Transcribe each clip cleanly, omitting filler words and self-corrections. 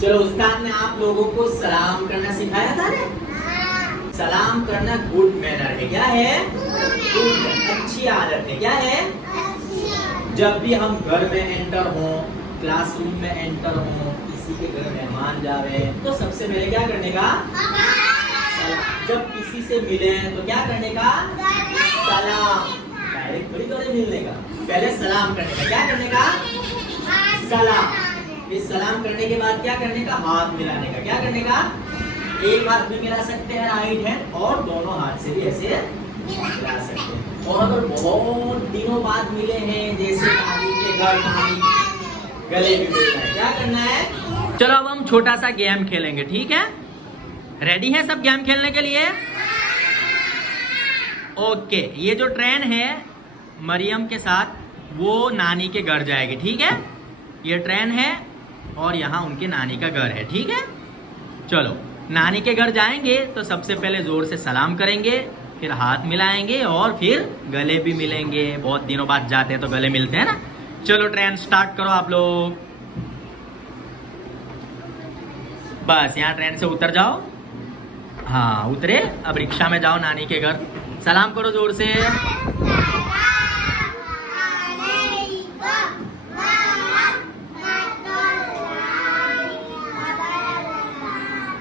चलो उस्ताद ने आप लोगों को सलाम करना सिखाया था ना। सलाम करना गुड मैनर है। क्या है? गुड, अच्छी आदत है। क्या है? जब भी हम घर में एंटर हो, क्लासरूम में एंटर हो, किसी के घर मेहमान जावे तो सबसे पहले क्या करने का? सलाम। जब किसी से मिले तो क्या करने का? सलाम। डायरेक्ट थोड़ी थोड़ी मिलने का, पहले सलाम करने का। क्या करने का? सलाम। इस सलाम करने के बाद क्या करने का? हाथ मिलाने का। क्या करने का? एक हाथ भी मिला सकते हैं राइट हैंड, और दोनों हाथ से भी ऐसे मिला सकते हैं। और अगर बहुत दिनों बाद मिले हैं, जैसे नानी के घर, नानी गले भी मिलना है, क्या करना है? चलो अब हम छोटा सा गेम खेलेंगे, ठीक है? रेडी है सब गेम खेलने के लिए? ओके, ये जो ट्रेन है मरियम के साथ वो नानी के घर जाएगी, ठीक है? ये ट्रेन है और यहाँ उनके नानी का घर है, ठीक है? चलो नानी के घर जाएंगे तो सबसे पहले जोर से सलाम करेंगे, फिर हाथ मिलाएंगे और फिर गले भी मिलेंगे। बहुत दिनों बाद जाते हैं तो गले मिलते हैं ना। चलो ट्रेन स्टार्ट करो आप लोग। बस यहाँ ट्रेन से उतर जाओ। हाँ उतरे, अब रिक्शा में जाओ नानी के घर। सलाम करो जोर से।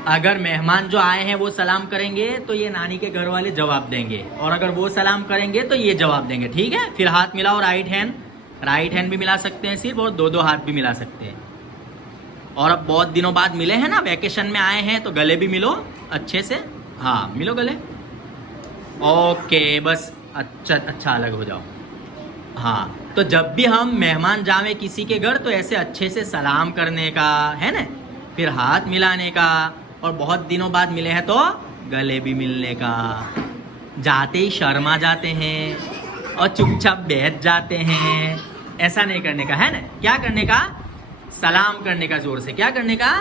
अगर मेहमान जो आए हैं वो सलाम करेंगे तो ये नानी के घर वाले जवाब देंगे, और अगर वो सलाम करेंगे तो ये जवाब देंगे, ठीक है? फिर हाथ मिलाओ, राइट हैंड भी मिला सकते हैं सिर्फ, और दो हाथ भी मिला सकते हैं। और अब बहुत दिनों बाद मिले हैं ना, वैकेशन में आए हैं तो गले भी मिलो अच्छे से। हाँ मिलो गले। ओके बस अच्छा अलग हो जाओ। हाँ तो जब भी हम मेहमान जावे किसी के घर तो ऐसे अच्छे से सलाम करने का है ना, फिर हाथ मिलाने का, और बहुत दिनों बाद मिले हैं तो गले भी मिलने का। जाते ही शर्मा जाते हैं और चुपचाप बैठ जाते हैं, ऐसा नहीं करने का, है ना? क्या करने का? सलाम करने का जोर से। क्या करने का?